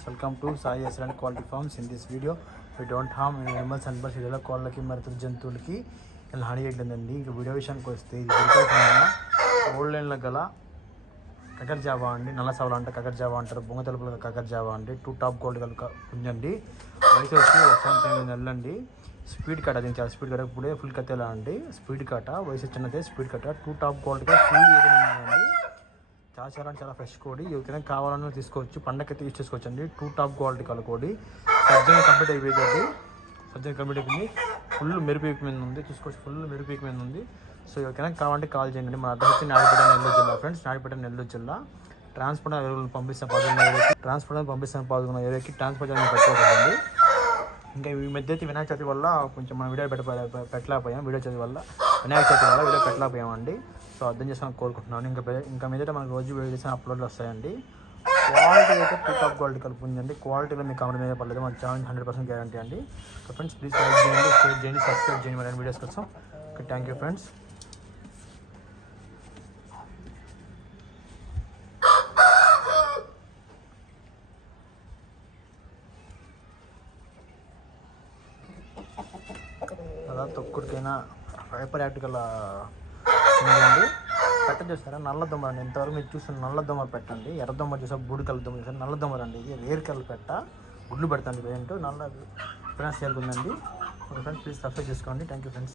Welcome to Sai Excellent Quality Farms. In this video, we don't harm any animals and birds. ఇలా కోళ్ళకి మరియు జంతువులకి ఇలా హాని చేయట్లేదండి. ఇంకా వీడియో విషయానికి వస్తే ఇది ఓల్డ్ లైన్లో గల కకర్ జావా అండి, నల్ల సవల అంటే కకర్ జావా అంటారు, బొంగ తలుపుల కకర్ జావా అండి. 2 టాప్ గోల్డ్ కనుక ఉందండి. వయసు వచ్చి 1 నెలలండి. స్పీడ్ కట్, అది చాలా స్పీడ్ కట్, ఇప్పుడే ఫుల్ కత్తేలా అండి. స్పీడ్ కట్, వయసు చిన్నదే, స్పీడ్ కట్. 2 టాప్ గోల్డ్గా ఫుల్ ఏదండి. చాలా ఫ్రెష్ కోడి. ఎవరికైనా కావాలని తీసుకోవచ్చు, పండగకి యూజ్ చేసుకోవచ్చు అండి. 2 టాప్ క్వాలిటీ కల కోడి. సర్జరీ కంప్లీట్ అయిపోయిందండి. సర్జరీ కంప్లీట్ అయిపోయింది. ఫుల్ మెరుపీకి మీద ఉంది, చూసుకోవచ్చు. ఫుల్ మెరుపీకి మీద ఉంది. సో ఎవరికైనా కావాలంటే కాల్ చేయండి. మన అడ్రస్ వచ్చి నాయుడుపేట నెల్లూరు జిల్లా ఫ్రెండ్స్, నాయుడుపేట నెల్లూరు జిల్లా. ట్రాన్స్పోర్ట్ అవైలబుల్ పంపిస్తాను పాల్గొన్న ఏరియాకి ట్రాన్స్పోర్ట్ అనేది పెట్టుకోకండి. ఇంకా ఈ మధ్య అయితే వినాయక చవితి వల్ల కొంచెం మనం వీడియో పెట్టలేకపోయాం. వినాయక చవితి వల్ల వీడియో పెట్టలేకపోయామండి. సో అర్థం చేసుకొని కోరుకుంటున్నాను. ఇంకా మీదట మనకు రోజు వీడియో చేసిన అప్లోడ్లు వస్తాయండి. క్వాలిటీ అయితే 2 టాప్ క్వాలిటీ కలిపి ఉందండి. క్వాలిటీలో మీకు కామెంట్ మీద పడలేదు, మన ఛానల్ 100% గ్యారంటీ అండి. సో ఫ్రెండ్స్ ప్లీజ్ లైక్ చేయండి, షేర్ చేయండి, సబ్స్క్రైబ్ చేయండి మన వీడియోస్ కోసం. Okay, thank you friends. అలా తొక్కుడికైనా హైపర్ యాక్టికల్ ఉందండి. పెట్ట చూస్తారా, నల్ల దొమ్మ అండి. ఇంతవరకు మీరు చూసిన నల్ల దొమ్మ పెట్టండి. ఎర్ర దొమ్మ చూసారు, బూడి కలర్ దొమ్మ చూసారు, నల్ల దొమ్మ రండి. ఇది రేర్ కలర్ పెట్ట, గుడ్లు పెడతాండి. ఏంటో నల్ల ఫ్రెండ్స్ చేరుకుందండి. ఫ్రెండ్స్ ప్లీజ్ సబ్స్క్రైబ్ చేసుకోండి. Thank you friends.